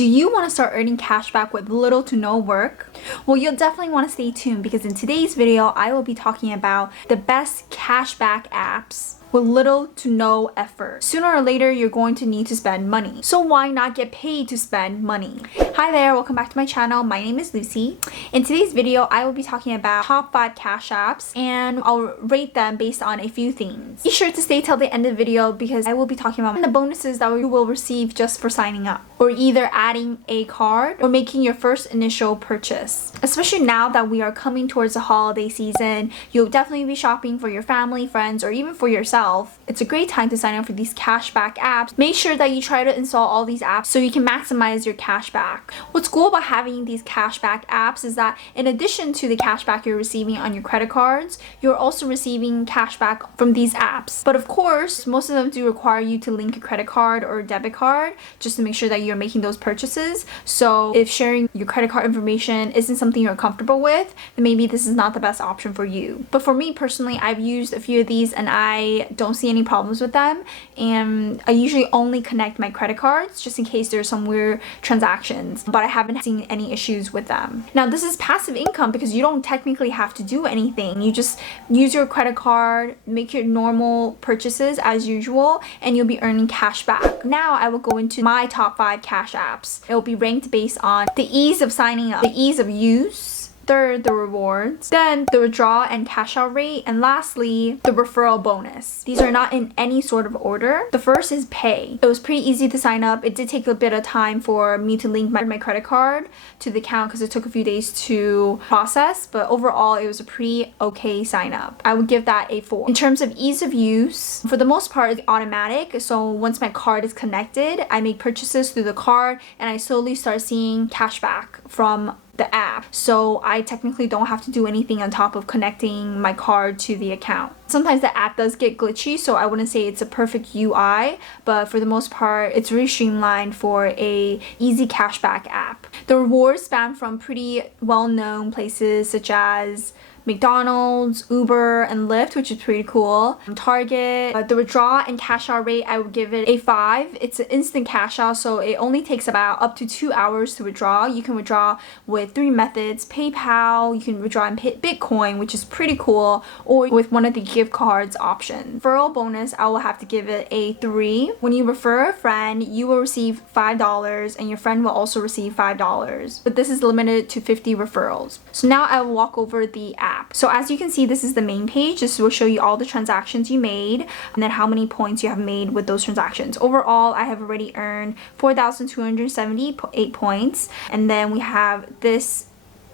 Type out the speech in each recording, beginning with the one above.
Do you want to start earning cash back with little to no work? Well, you'll definitely want to stay tuned because in today's video, I will be talking about the best cashback apps with little to no effort. Sooner or later, you're going to need to spend money. So why not get paid to spend money? Hi there, welcome back to my channel. My name is Lucy. In today's video, I will be talking about top 5 cash apps and I'll rate them based on a few things. Be sure to stay till the end of the video because I will be talking about the bonuses that you will receive just for signing up, or either adding a card or making your first initial purchase. Especially now that we are coming towards the holiday season, you'll definitely be shopping for your family, friends, or even for yourself. It's a great time to sign up for these cashback apps. Make sure that you try to install all these apps so you can maximize your cashback. What's cool about having these cashback apps is that in addition to the cashback you're receiving on your credit cards, you're also receiving cashback from these apps. But of course, most of them do require you to link a credit card or a debit card just to make sure that you're making those purchases. So if sharing your credit card information isn't something you're comfortable with, then maybe this is not the best option for you. But for me personally, I've used a few of these and I don't see any problems with them, and I usually only connect my credit cards just in case there's some weird transactions, but I haven't seen any issues with them. Now this is passive income because you don't technically have to do anything. You just use your credit card, make your normal purchases as usual, and you'll be earning cash back. Now I will go into my top 5 cash apps. It will be ranked based on the ease of signing up, the ease of use, third, the rewards, then the withdrawal and cash out rate, and lastly, the referral bonus. These are not in any sort of order. The first is pay. It was pretty easy to sign up. It did take a bit of time for me to link my credit card to the account because it took a few days to process, but overall it was a pretty okay sign up. I would give that a 4. In terms of ease of use, for the most part it's automatic. So once my card is connected, I make purchases through the card and I slowly start seeing cash back from the app, so I technically don't have to do anything on top of connecting my card to the account. Sometimes the app does get glitchy, so I wouldn't say it's a perfect UI, but for the most part it's really streamlined for a easy cashback app. The rewards span from pretty well-known places such as McDonald's, Uber, and Lyft, which is pretty cool. Target. The withdrawal and cash out rate, I would give it a 5. It's an instant cash out, so it only takes about up to 2 hours to withdraw. You can withdraw with 3 methods: PayPal, you can withdraw in Bitcoin, which is pretty cool, or with one of the gift cards options. Referral bonus, I will have to give it a 3. When you refer a friend, you will receive $5 and your friend will also receive $5, but this is limited to 50 referrals. So now I will walk over the app. So as you can see, this is the main page. This will show you all the transactions you made and then how many points you have made with those transactions. Overall, I have already earned 4,278 points. And then we have this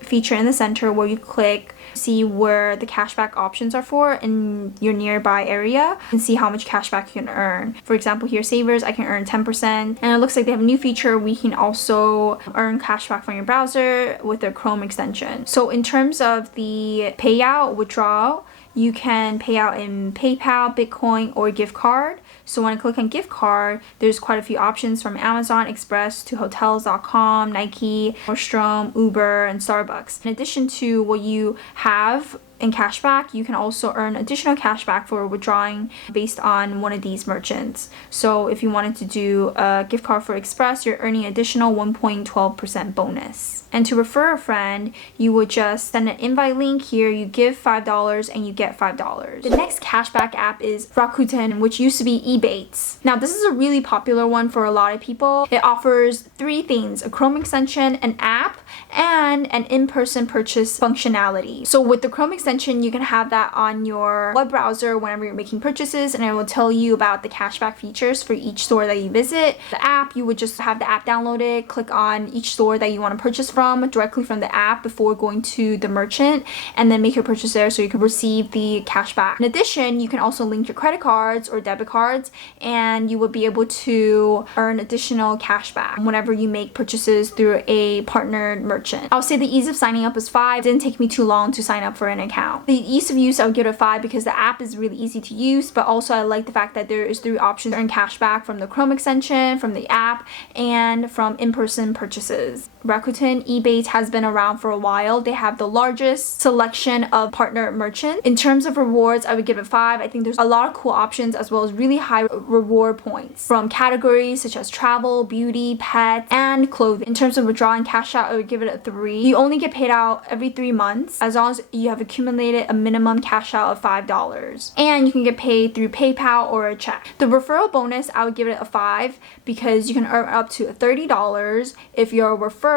feature in the center where you click, see where the cashback options are for in your nearby area, and see how much cashback you can earn. For example, here savers, I can earn 10%, and it looks like they have a new feature. We can also earn cashback from your browser with their Chrome extension. So in terms of the payout withdrawal, you can pay out in PayPal, Bitcoin, or gift card. So when I click on gift card, there's quite a few options from Amazon Express to Hotels.com, Nike, Nordstrom, Uber, and Starbucks. In addition to what you have in cashback, you can also earn additional cashback for withdrawing based on one of these merchants. So if you wanted to do a gift card for Express, you're earning additional 1.12% bonus. And to refer a friend, you would just send an invite link here, you give $5 and you get $5. The next cashback app is Rakuten, which used to be Ebates. Now this is a really popular one for a lot of people. It offers 3 things: a Chrome extension, an app, and an in-person purchase functionality. So with the Chrome extension, you can have that on your web browser whenever you're making purchases, and it will tell you about the cashback features for each store that you visit. The app, you would just have the app downloaded, click on each store that you want to purchase from directly from the app before going to the merchant, and then make your purchase there so you can receive the cashback. In addition, you can also link your credit cards or debit cards, and you will be able to earn additional cashback whenever you make purchases through a partnered merchant. I'll say the ease of signing up is 5. It didn't take me too long to sign up for an account. account. The ease of use, I would give it a 5 because the app is really easy to use, but also I like the fact that there is 3 options to earn cash back from the Chrome extension, from the app, and from in-person purchases. Rakuten Ebates has been around for a while. They have the largest selection of partner merchants. In terms of rewards, I would give it 5. I think there's a lot of cool options as well as really high reward points from categories such as travel, beauty, pets, and clothing. In terms of withdrawing cash out, I would give it a 3. You only get paid out every 3 months as long as you have accumulated a minimum cash out of $5. And you can get paid through PayPal or a check. The referral bonus, I would give it a 5 because you can earn up to $30 if your referral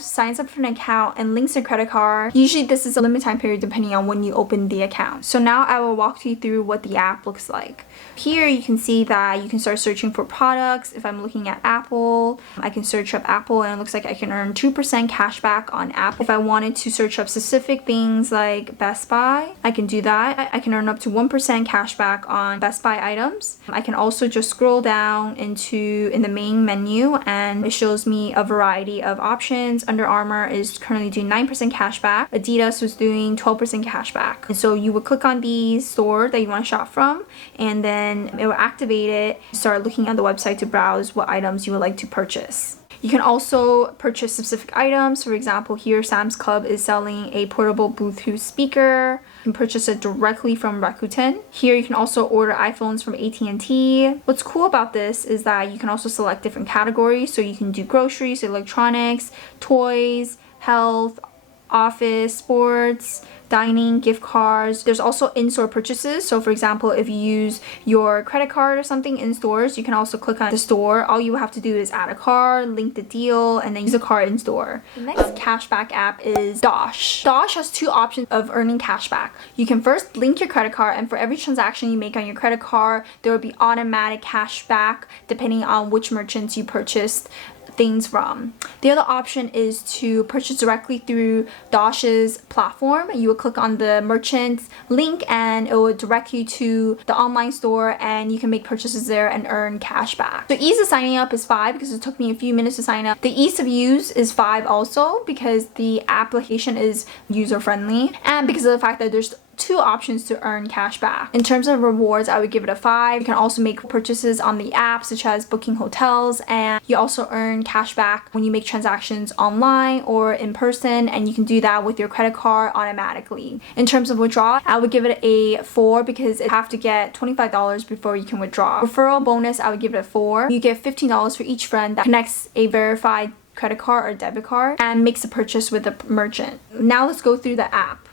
signs up for an account and links a credit card. Usually this is a limited time period depending on when you open the account. So now I will walk you through what the app looks like. Here you can see that you can start searching for products. If I'm looking at Apple, I can search up Apple and it looks like I can earn 2% cash back on Apple. If I wanted to search up specific things like Best Buy, I can do that. I can earn up to 1% cash back on Best Buy items. I can also just scroll down in the main menu and it shows me a variety of options. Under Armour is currently doing 9% cash back. Adidas was doing 12% cash back. And so you would click on the store that you want to shop from and then it will activate it. Start looking at the website to browse what items you would like to purchase. You can also purchase specific items. For example, here Sam's Club is selling a portable Bluetooth speaker. You can purchase it directly from Rakuten. Here you can also order iPhones from AT&T. What's cool about this is that you can also select different categories. So you can do groceries, electronics, toys, health, office, sports, dining, gift cards. There's also in-store purchases. So for example, if you use your credit card or something in stores, you can also click on the store. All you have to do is add a card, link the deal, and then use a card in store. The next cashback app is Dosh. Dosh has 2 options of earning cashback. You can first link your credit card, and for every transaction you make on your credit card, there will be automatic cashback depending on which merchants you purchased things from. The other option is to purchase directly through Dosh's platform. You will click on the merchant's link and it will direct you to the online store and you can make purchases there and earn cash back. The ease of signing up is 5 because it took me a few minutes to sign up. The ease of use is 5 also because the application is user friendly and because of the fact that there's 2 options to earn cash back. In terms of rewards, I would give it a 5. You can also make purchases on the app such as booking hotels and you also earn cash back when you make transactions online or in person and you can do that with your credit card automatically. In terms of withdrawal, I would give it a 4 because you have to get $25 before you can withdraw. Referral bonus, I would give it a 4. You get $15 for each friend that connects a verified credit card or debit card and makes a purchase with a merchant. Now let's go through the app.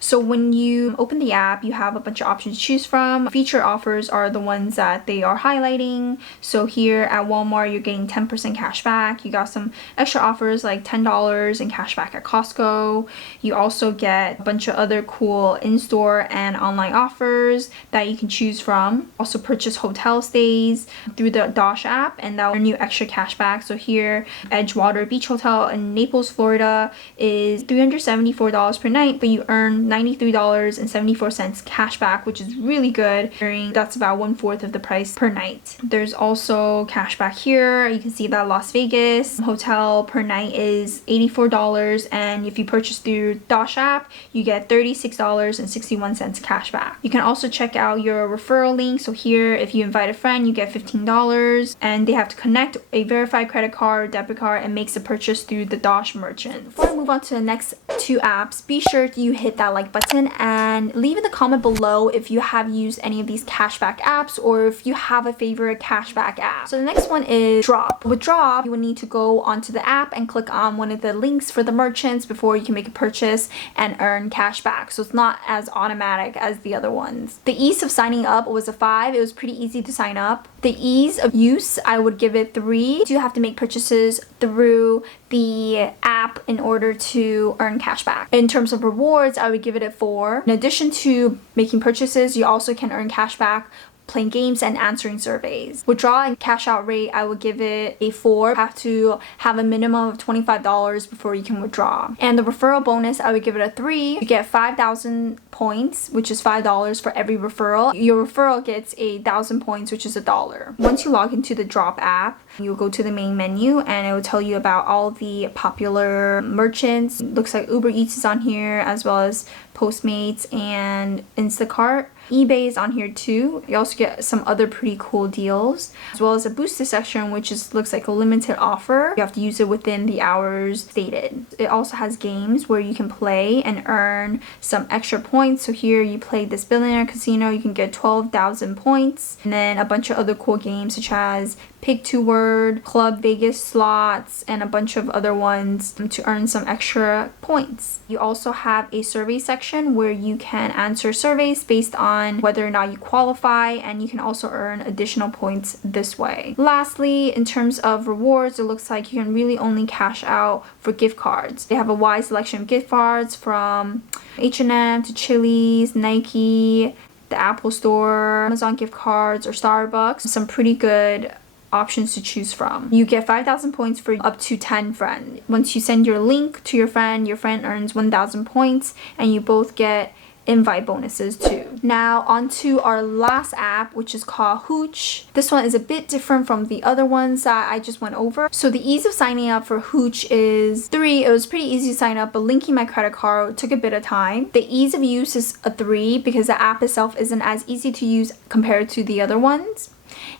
So when you open the app, you have a bunch of options to choose from. Feature offers are the ones that they are highlighting. So here at Walmart, you're getting 10% cash back. You got some extra offers like $10 in cash back at Costco. You also get a bunch of other cool in-store and online offers that you can choose from. Also purchase hotel stays through the Dosh app and that will earn you extra cash back. So here, Edgewater Beach Hotel in Naples, Florida is $374 per night, but you earn $93.74 cash back, which is really good. That's about 1/4 of the price per night. There's also cash back here. You can see that Las Vegas hotel per night is $84 and if you purchase through Dosh app, you get $36.61 cash back. You can also check out your referral link. So here, if you invite a friend, you get $15 and they have to connect a verified credit card or debit card and makes a purchase through the Dosh merchant. Before I move on to the next 2 apps, be sure you hit that like button and leave in the comment below if you have used any of these cashback apps or if you have a favorite cashback app. So the next one is Drop. With Drop, you will need to go onto the app and click on one of the links for the merchants before you can make a purchase and earn cash back. So it's not as automatic as the other ones. The ease of signing up was a 5. It was pretty easy to sign up. The ease of use, I would give it 3. You have to make purchases through the app in order to earn cash back. In terms of rewards, I would give it a 4. In addition to making purchases, you also can earn cash back playing games and answering surveys. Withdrawal and cash out rate, I would give it a 4. You have to have a minimum of $25 before you can withdraw. And the referral bonus, I would give it a 3. You get 5,000 points, which is $5 for every referral. Your referral gets 1,000 points, which is $1. Once you log into the Drop app, you'll go to the main menu and it will tell you about all the popular merchants. It looks like Uber Eats is on here, as well as Postmates and Instacart. eBay is on here too. You also get some other pretty cool deals, as well as a boosted section, which looks like a limited offer. You have to use it within the hours stated. It also has games where you can play and earn some extra points. So here you play this Billionaire Casino, you can get 12,000 points, and then a bunch of other cool games such as Pick 2 Word, Club Vegas slots, and a bunch of other ones to earn some extra points. You also have a survey section where you can answer surveys based on whether or not you qualify, and you can also earn additional points this way. Lastly, in terms of rewards, it looks like you can really only cash out for gift cards. They have a wide selection of gift cards from H&M to Chili's, Nike, the Apple Store, Amazon gift cards, or Starbucks. Some pretty good options to choose from. You get 5,000 points for up to 10 friends. Once you send your link to your friend earns 1,000 points, and you both get invite bonuses too. Now onto our last app, which is called Hooch. This one is a bit different from the other ones that I just went over. So the ease of signing up for Hooch is 3. It was pretty easy to sign up, but linking my credit card took a bit of time. The ease of use is a 3 because the app itself isn't as easy to use compared to the other ones,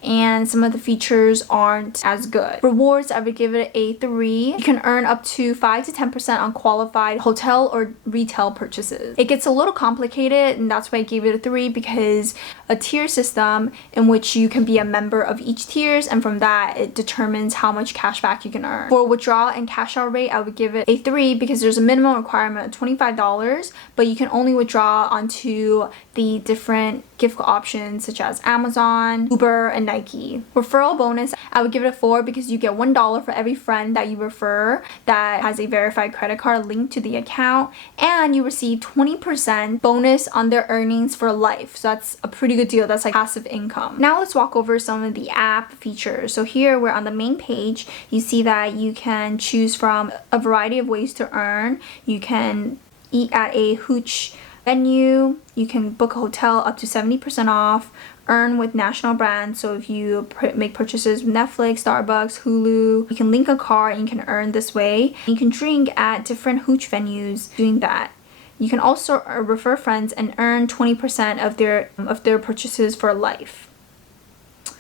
and some of the features aren't as good. Rewards, I would give it a 3. You can earn up to 5 to 10% on qualified hotel or retail purchases. It gets a little complicated, and that's why I gave it a 3, because a tier system in which you can be a member of each tiers, and from that it determines how much cash back you can earn. For withdrawal and cash out rate, I would give it a 3 because there's a minimum requirement of $25, but you can only withdraw onto the different gift options such as Amazon, Uber, and Nike. Referral bonus, I would give it a 4 because you get $1 for every friend that you refer that has a verified credit card linked to the account, and you receive 20% bonus on their earnings for life. So that's a pretty good deal. That's like passive income. Now let's walk over some of the app features. So here we're on the main page. You see that you can choose from a variety of ways to earn. You can eat at a Hooch venue, you can book a hotel up to 70% off, earn with national brands. So if you make purchases with Netflix, Starbucks, Hulu, you can link a card and you can earn this way. You can drink at different Hooch venues doing that. You can also refer friends and earn 20% of their purchases for life.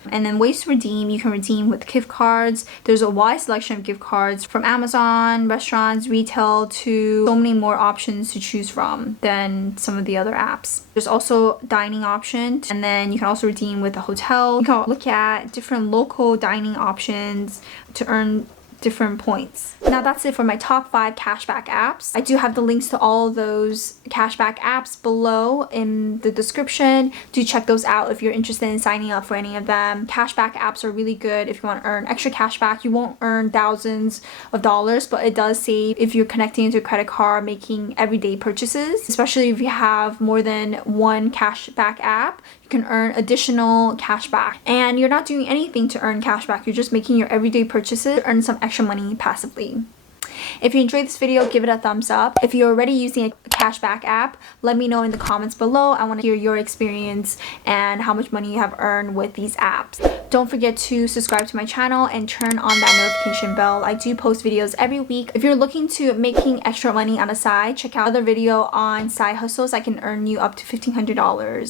And then ways to redeem, you can redeem with gift cards. There's a wide selection of gift cards from Amazon, restaurants, retail, to so many more options to choose from than some of the other apps. There's also dining option, and then you can also redeem with a hotel. You can look at different local dining options to earn different points. Now that's it for my top 5 cashback apps. I do have the links to all those cashback apps below in the description. Do check those out if you're interested in signing up for any of them. Cashback apps are really good if you want to earn extra cashback. You won't earn thousands of dollars, but it does save if you're connecting to a credit card making everyday purchases, especially if you have more than one cashback app. You can earn additional cash back, and you're not doing anything to earn cash back. You're just making your everyday purchases to earn some extra money passively. If you enjoyed this video, give it a thumbs up. If you're already using a cashback app, let me know in the comments below. I want to hear your experience and how much money you have earned with these apps. Don't forget to subscribe to my channel and turn on that notification bell. I do post videos every week. If you're looking to making extra money on the side, check out other video on side hustles that can earn you up to $1,500.